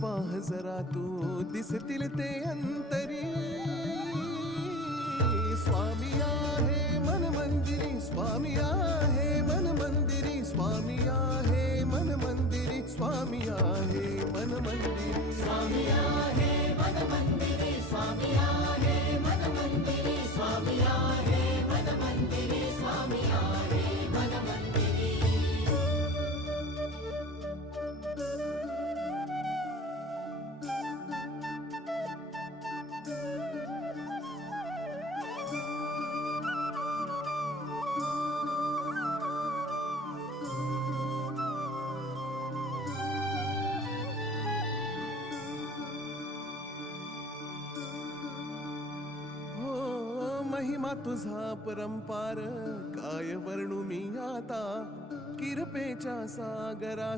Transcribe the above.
पाह जरा तू दिसतील ते अंतरी. स्वामी आहे मन मंदिरी, स्वामी आहे मन मंदिरी, स्वामी आहे मन मंदिरी, स्वामी आहे मन मंदिरी. स्वामी आहे मन मंदिरी, स्वामी आहे मन मंदिरी, स्वामी आहे मन मंदिरी, स्वामी आहे मन मंदिरी. महिमा तुझा परंपार काय वर्णू मी आता. किरपेच्या सागरा